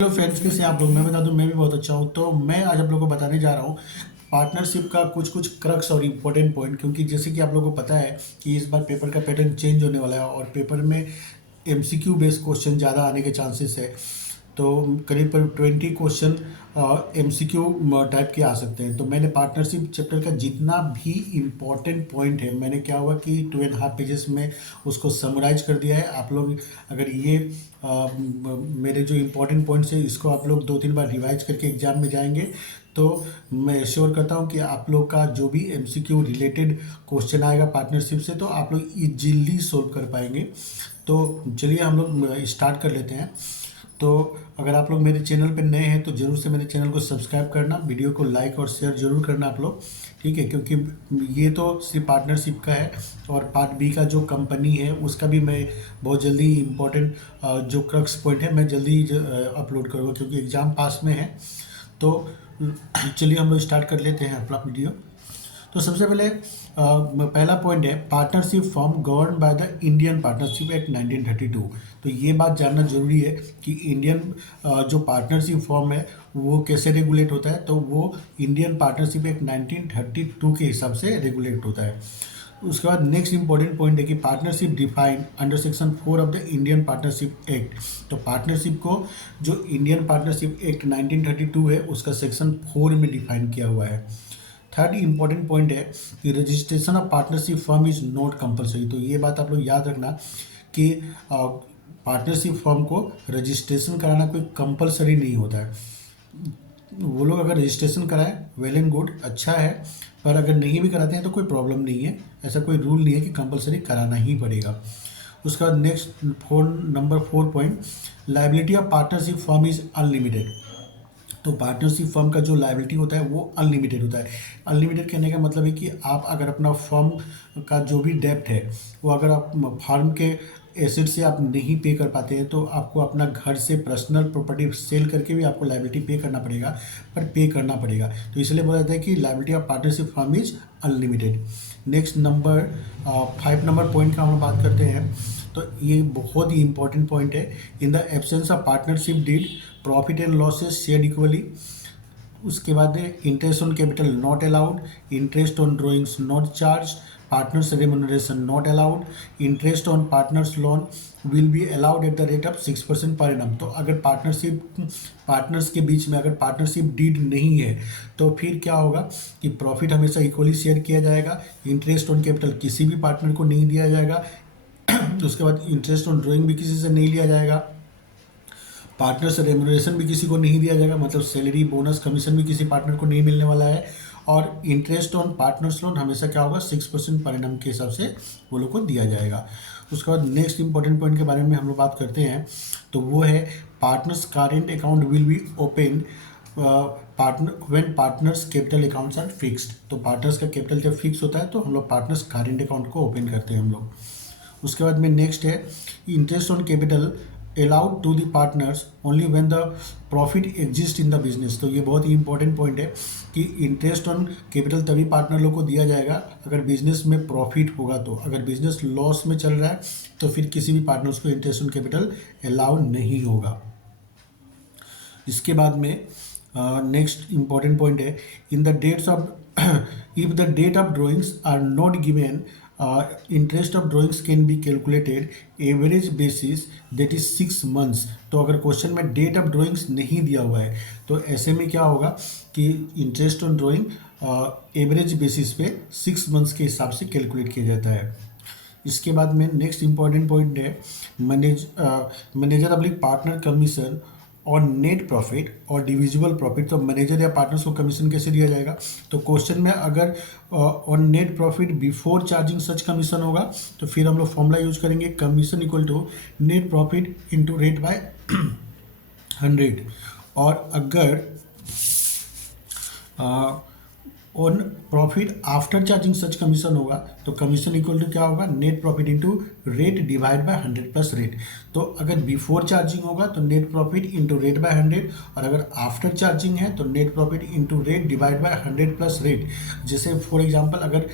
Hello friends, कैसे हैं आप लोग। मैं बता दूं, मैं भी बहुत अच्छा हूं। तो मैं आज आप लोगों को बताने जा रहा हूं पार्टनरशिप का कुछ कुछ क्रक्स और इम्पोर्टेंट पॉइंट, क्योंकि जैसे कि आप लोगों को पता है कि इस बार पेपर का पैटर्न चेंज होने वाला है और पेपर में एमसीक्यू बेस्ड क्वेश्चन ज़्यादा आने के चांसेस है। तो करीब करीब 20 क्वेश्चन एमसीक्यू टाइप के आ सकते हैं। तो मैंने पार्टनरशिप चैप्टर का जितना भी इम्पोर्टेंट पॉइंट है, मैंने क्या हुआ कि 2.5 पेजेस में उसको समराइज कर दिया है। आप लोग अगर ये मेरे जो इम्पोर्टेंट पॉइंट्स है इसको आप लोग 2-3 बार रिवाइज करके एग्जाम में जाएंगे तो मैं श्योर करता हूँ कि आप लोग का जो भी एमसीक्यू रिलेटेड क्वेश्चन आएगा पार्टनरशिप से, तो आप लोग इजीली सोल्व कर पाएंगे। तो चलिए हम लोग स्टार्ट कर लेते हैं। तो अगर आप लोग मेरे चैनल पर नए हैं तो ज़रूर से मेरे चैनल को सब्सक्राइब करना, वीडियो को लाइक और शेयर ज़रूर करना आप लोग, ठीक है। क्योंकि ये तो सिर्फ पार्टनरशिप का है और पार्ट बी का जो कंपनी है उसका भी मैं बहुत जल्दी इम्पोर्टेंट जो क्रक्स पॉइंट है मैं जल्दी अपलोड करूँगा, क्योंकि एग्ज़ाम पास में है। तो चलिए हम लोग स्टार्ट कर लेते हैं अपना वीडियो। तो सबसे पहले पहला पॉइंट है partnership form govern by the Indian partnership act 1932। तो ये बात जानना जरूरी है कि इंडियन जो पार्टनरशिप फॉर्म है वो कैसे रेगुलेट होता है। तो वो इंडियन पार्टनरशिप एक्ट 1932 के हिसाब से रेगुलेट होता है। उसके बाद नेक्स्ट इंपॉर्टेंट पॉइंट है कि partnership defined under section 4 of the Indian partnership act. तो पार्टनरशिप को जो इंडियन पार्टनरशिप एक्ट 1932 है उसका सेक्शन 4 में डिफाइन किया हुआ है। थर्ड इंपॉर्टेंट पॉइंट है कि registration of partnership firm is not compulsory. तो ये बात आप लोग याद रखना कि पार्टनरशिप फर्म को रजिस्ट्रेशन कराना कोई कंपलसरी नहीं होता है। वो लोग अगर रजिस्ट्रेशन कराएं वेल एंड गुड, अच्छा है, पर अगर नहीं भी कराते हैं तो कोई प्रॉब्लम नहीं है। ऐसा कोई रूल नहीं है कि कंपलसरी कराना ही पड़ेगा। उसका बाद next number 4 point, liability of partnership firm is unlimited. तो पार्टनरशिप फर्म का जो लायबिलिटी होता है वो अनलिमिटेड होता है। अनलिमिटेड कहने का मतलब है कि आप अगर अपना फर्म का जो भी डेप्ट है वो अगर आप फर्म के एसेट से आप नहीं पे कर पाते हैं तो आपको अपना घर से पर्सनल प्रॉपर्टी सेल करके भी आपको लायबिलिटी पे करना पड़ेगा, पर पे करना पड़ेगा। तो इसलिए बोला जाता है कि liability of partnership firm is unlimited. Next number 5 number point का हम बात करते हैं। तो ये बहुत ही इंपॉर्टेंट पॉइंट है। In the absence of partnership deed profit and losses shared equally. उसके बाद interest on capital not allowed, interest on drawings not charge, partners remuneration not allowed, interest on partners loan will be allowed at the rate of 6% per annum. तो अगर partners के बीच में अगर partnership deed नहीं है तो फिर क्या होगा कि प्रॉफिट हमेशा इक्वली शेयर किया जाएगा, इंटरेस्ट ऑन कैपिटल किसी भी पार्टनर को नहीं दिया जाएगा, उसके बाद इंटरेस्ट ऑन ड्रॉइंग भी किसी से नहीं लिया जाएगा, पार्टनर से रेम्यूनरेशन भी किसी को नहीं दिया जाएगा, मतलब सैलरी बोनस कमीशन भी किसी पार्टनर को नहीं मिलने वाला है। और इंटरेस्ट ऑन पार्टनर्स लोन हमेशा क्या होगा 6% पर एनम के हिसाब से वो लोग को दिया जाएगा। उसके बाद नेक्स्ट इंपॉर्टेंट पॉइंट के बारे में हम लोग बात करते हैं। तो वो है partners current account will be open when partners capital accounts are fixed. तो पार्टनर्स का कैपिटल जब फिक्स होता है तो हम लोग पार्टनर्स करेंट अकाउंट को ओपन करते हैं हम लोग। उसके बाद में नेक्स्ट है interest on capital allowed to the partners only when the profit exist in the business. तो ये बहुत ही इंपॉर्टेंट पॉइंट है कि इंटरेस्ट ऑन कैपिटल तभी पार्टनर लोग को दिया जाएगा अगर बिजनेस में प्रॉफिट होगा। तो अगर बिजनेस लॉस में चल रहा है तो फिर किसी भी पार्टनर्स को इंटरेस्ट ऑन कैपिटल अलाउ नहीं होगा। इसके बाद में नेक्स्ट इंपॉर्टेंट पॉइंट है in the dates of if the date of drawings are not given interest of drawings can be calculated average basis that is 6 months. तो अगर question में date of drawings नहीं दिया हुआ है तो ऐसे में क्या होगा कि interest on drawing average basis पे 6 मंथ्स के हिसाब से कैलकुलेट किया जाता है। इसके बाद में नेक्स्ट इंपॉर्टेंट पॉइंट है मैनेजर अब्लिक पार्टनर कमीशन और नेट प्रॉफिट और डिविजिबल प्रॉफिट। तो मैनेजर या पार्टनर्स को कमीशन कैसे दिया जाएगा। तो क्वेश्चन में अगर on net profit before charging such commission होगा तो फिर हम लोग फॉर्मूला यूज करेंगे commission equal to net profit into rate by 100। और अगर on profit after charging such commission होगा तो कमीशन इक्वल टू क्या होगा net profit into rate divide by 100 plus rate. तो अगर बिफोर चार्जिंग होगा तो net profit into rate by 100, और अगर आफ्टर चार्जिंग है तो net profit into rate divide by 100 plus rate. जैसे फॉर एग्जांपल अगर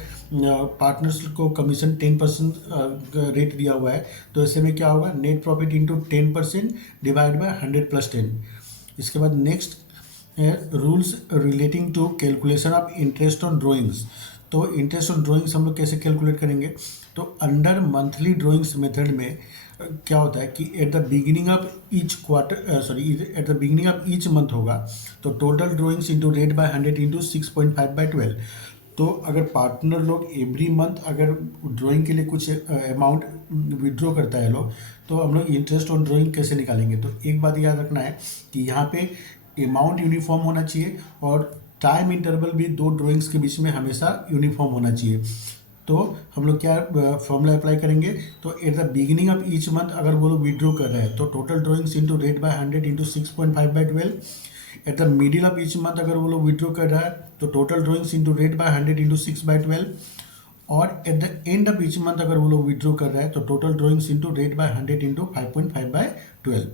पार्टनर्स को कमीशन 10% रेट दिया हुआ है तो ऐसे में क्या होगा net profit into 10% divide by 100 plus 10। इसके बाद नेक्स्ट है rules relating to calculation of interest on drawings. तो इंटरेस्ट ऑन ड्राइंग्स हम लोग कैसे कैलकुलेट करेंगे? तो अंडर मंथली ड्राइंग्स मेथड में क्या होता है कि at the beginning of each quarter at the beginning of each month होगा, तो total drawings into rate by 100 into 6.5/12। तो अगर पार्टनर लोग एवरी मंथ अगर ड्राइंग के लिए कुछ अमाउंट विड्रॉ करता है लोग, तो हम लोग इंटरेस्ट ऑन ड्राइंग कैसे निकालेंगे? तो एक बात याद रखना है कि यहाँ पे अमाउंट यूनिफॉर्म होना चाहिए और टाइम इंटरवल भी दो ड्राइंग्स के बीच में हमेशा यूनिफॉर्म होना चाहिए। तो हम लोग क्या फॉर्मूला अप्लाई करेंगे? तो at the beginning of each month अगर वो लोग विड्रॉ कर रहे हैं तो total drawings into rate by 100 into 6.5/12। At the middle of each month अगर वो लोग विड्रॉ कर रहा है तो total drawings into rate by 100 into 6/12। और at the end of each month अगर वो लोग विड्रॉ कर रहा है तो total drawings into rate by 100 into 5.5/12।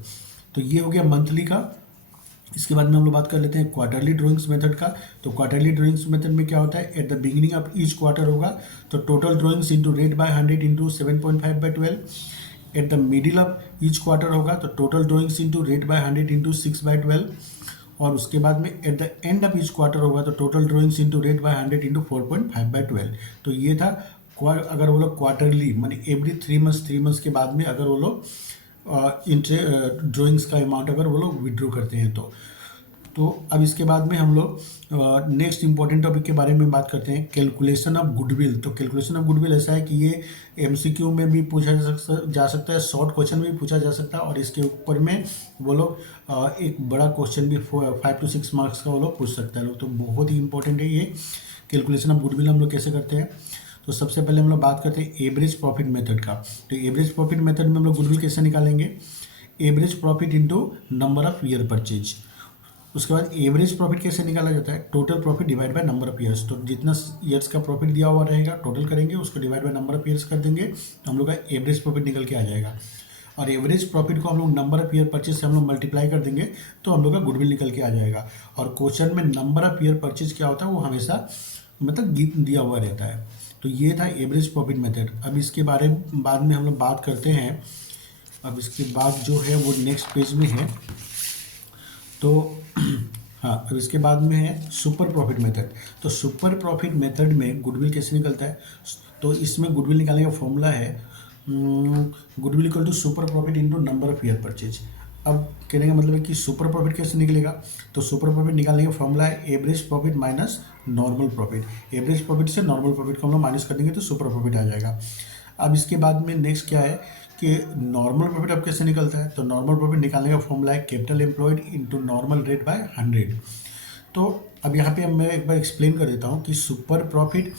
तो ये हो गया मंथली का। इसके बाद में हम लोग बात कर लेते हैं क्वार्टरली ड्राइंग्स मेथड का। तो क्वार्टरली ड्राइंग्स मेथड में क्या होता है? At the beginning of each quarter होगा तो total drawings into rate by 100 into 7.5/12। At the middle of each quarter होगा तो total drawings into rate by 100 into 6/12। और उसके बाद में at the end of each quarter होगा तो total drawings into rate by 100 into 4.5/12। तो ये था अगर वो लोग क्वार्टरली माने एवरी 3 मंथ्स के बाद में अगर वो लोग ड्राइंग्स का अमाउंट अगर वो लोग विड्रॉ करते हैं तो अब इसके बाद में हम लोग नेक्स्ट इंपॉर्टेंट टॉपिक के बारे में बात करते हैं, कैलकुलेशन ऑफ गुडविल। तो कैलकुलेशन ऑफ गुडविल ऐसा है कि ये एमसीक्यू में भी पूछा जा सकता है, शॉर्ट क्वेश्चन में भी पूछा जा सकता है और इसके ऊपर में वो लोग एक बड़ा क्वेश्चन भी 5 to 6 मार्क्स का वो लोग पूछ सकता है लोग। तो बहुत ही इंपॉर्टेंट है ये कैलकुलेशन ऑफ गुडविल। हम लोग कैसे करते हैं? तो सबसे पहले हम लोग बात करते हैं एवरेज प्रॉफिट मेथड का। तो एवरेज प्रॉफिट मेथड में हम लोग गुडविल कैसे निकालेंगे? Average profit into number of year purchase. उसके बाद एवरेज प्रॉफिट कैसे निकाला जाता है? Total profit divide by number of years. तो जितना ईयर्स का प्रॉफिट दिया हुआ रहेगा टोटल करेंगे, उसको divide by number of years कर देंगे तो हम लोग का एवरेज प्रॉफिट निकल के आ जाएगा। और एवरेज प्रॉफिट को हम लोग नंबर ऑफ ईयर परचेज से हम लोग मल्टीप्लाई कर देंगे तो हम लोग का गुडविल निकल के आ जाएगा। और क्वेश्चन में नंबर ऑफ ईयर परचेज क्या होता है वो हमेशा मतलब दिया हुआ रहता है। तो ये था एवरेज प्रॉफिट मेथड। अब इसके बाद में हम लोग बात करते हैं, अब इसके बाद जो है वो नेक्स्ट पेज में है। तो हाँ, अब इसके बाद में है सुपर प्रॉफिट मेथड। तो सुपर प्रॉफिट मेथड में गुडविल कैसे निकलता है? तो इसमें गुडविल निकालने का फॉर्मूला है goodwill equal to super profit into number of year purchase. अब कहने का मतलब है कि सुपर प्रॉफिट कैसे निकलेगा? तो सुपर प्रॉफिट निकालने का फॉर्मूला है average profit minus normal profit. Average profit से नॉर्मल प्रॉफिट को हम लोग माइनस कर देंगे तो सुपर प्रॉफिट आ जाएगा। अब इसके बाद में नेक्स्ट क्या है कि नॉर्मल प्रॉफिट अब कैसे निकलता है? तो नॉर्मल प्रॉफिट निकालने का फॉर्मूला है capital employed into normal rate by 100। तो अब यहाँ पे मैं एक बार एक्सप्लेन कर देता हूँ कि सुपर प्रॉफिट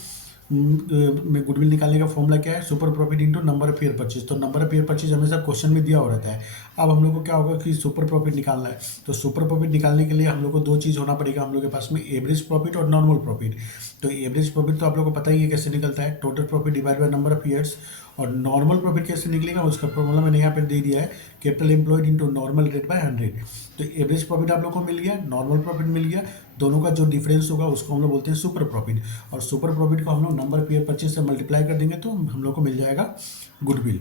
में गुडविल निकालने का फॉर्मूला क्या है? Super profit into number of year purchase. तो नंबर ऑफ ईयर परचेज हमेशा क्वेश्चन में दिया हुआ रहता है। अब हम लोग को क्या होगा कि सुपर प्रॉफिट निकालना है, तो सुपर प्रॉफिट निकालने के लिए हम लोग को दो चीज़ होना पड़ेगा हम लोग के पास में, एवरेज प्रॉफिट और नॉर्मल प्रॉफिट। तो एवरेज प्रॉफिट तो आप लोग को पता ही है कैसे निकलता है, total profit divide by number of years. और नॉर्मल प्रॉफिट कैसे निकलेगा उसका फॉर्मूला मैंने यहाँ पर दे दिया है, capital employed into normal rate by 100। तो एवरेज प्रॉफिट आप लोग को मिल गया, नॉर्मल प्रॉफिट मिल गया, दोनों का जो डिफरेंस होगा उसको हम लोग बोलते हैं सुपर प्रॉफिट। और सुपर प्रॉफिट को हम लोग नंबर ऑफ ईयर परचेज से मल्टीप्लाई कर देंगे तो हम लोग को मिल जाएगा गुडविल।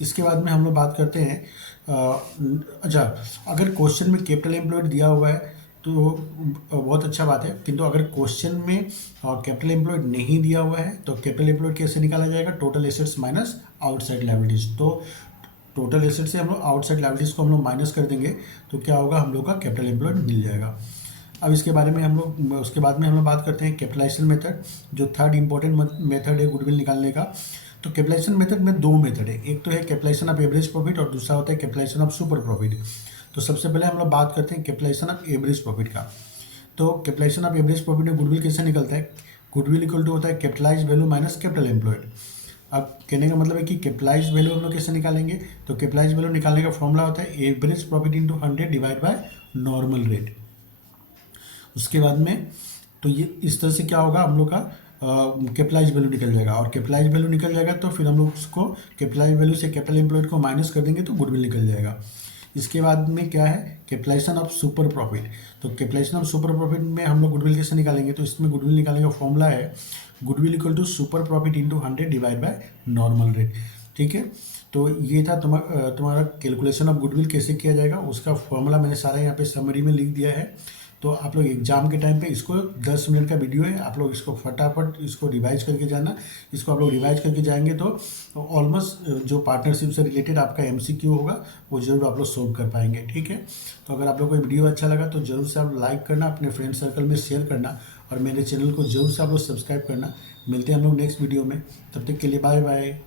इसके बाद में हम लोग बात करते हैं अच्छा, अगर क्वेश्चन में कैपिटल एम्प्लॉयड दिया हुआ है तो बहुत अच्छा बात है, किंतु अगर क्वेश्चन में कैपिटल एम्प्लॉयड नहीं दिया हुआ है तो कैपिटल एम्प्लॉयड कैसे निकाला जाएगा? Total assets minus outside liabilities. तो टोटल एसेट से हम लोग आउटसाइड लायबिलिटीज को हम लोग माइनस कर देंगे तो क्या होगा? हम लोग का कैपिटल एम्प्लॉयड मिल जाएगा। अब इसके बारे में हम लोग उसके बाद में हम लोग बात करते हैं कैपिटलाइजेशन मेथड, जो थर्ड इंपॉर्टेंट मेथड है गुडविल निकालने का। तो कैपिटलाइजेशन मेथड में दो मेथड है, एक तो है कैपिटलाइजेशन ऑफ एवरेज प्रॉफिट और दूसरा होता है कैपिटलाइजेशन ऑफ सुपर प्रॉफिट। तो सबसे पहले हम लोग बात करते हैं कैपिटलाइजेशन ऑफ एवरेज प्रॉफिट का। तो कैपिटलाइजेशन ऑफ एवरेज प्रॉफिट में गुडविल कैसे निकलता है? गुडविल इक्वल टू होता है capitalize value minus capital employed. अब कहने का मतलब है कि कैपिटलाइज वैल्यू हम लोग कैसे निकालेंगे? तो कैपिटलाइज वैल्यू निकालने का फॉर्मूला होता है average profit into 100 divide by normal rate. उसके बाद में तो ये इस तरह से क्या होगा, हम लोग का कैपिटलाइज वैल्यू निकल जाएगा। और कैपिटलाइज वैल्यू निकल जाएगा तो फिर हम लोग उसको कैपिटलाइज वैल्यू से कैपिटल एम्प्लॉयड को माइनस कर देंगे तो गुडविल निकल जाएगा। इसके बाद में क्या है? Capitalization of super profit. तो कैपिटलाइजेशन ऑफ सुपर प्रॉफिट में हम लोग गुडविल कैसे निकालेंगे? तो इसमें गुडविल निकालने का फॉर्मूला है goodwill equal to super profit into 100 divide by normal rate. ठीक है। तो ये था तुम्हारा कैलकुलेशन ऑफ गुडविल कैसे किया जाएगा, उसका फॉर्मूला मैंने सारा यहाँ पे समरी में लिख दिया है। तो आप लोग एग्जाम के टाइम पे इसको 10 मिनट का वीडियो है, आप लोग इसको फटाफट इसको रिवाइज करके जाना। इसको आप लोग रिवाइज करके जाएंगे तो ऑलमोस्ट जो पार्टनरशिप से रिलेटेड आपका एमसीक्यू होगा वो जरूर आप लोग सोल्व कर पाएंगे, ठीक है। तो अगर आप लोग को वीडियो अच्छा लगा तो जरूर से आप लाइक करना, अपने फ्रेंड सर्कल में शेयर करना, और मेरे चैनल को जरूर से आप लोग सब्सक्राइब करना। मिलते हैं हम लोग नेक्स्ट वीडियो में, तब तक के लिए बाय बाय।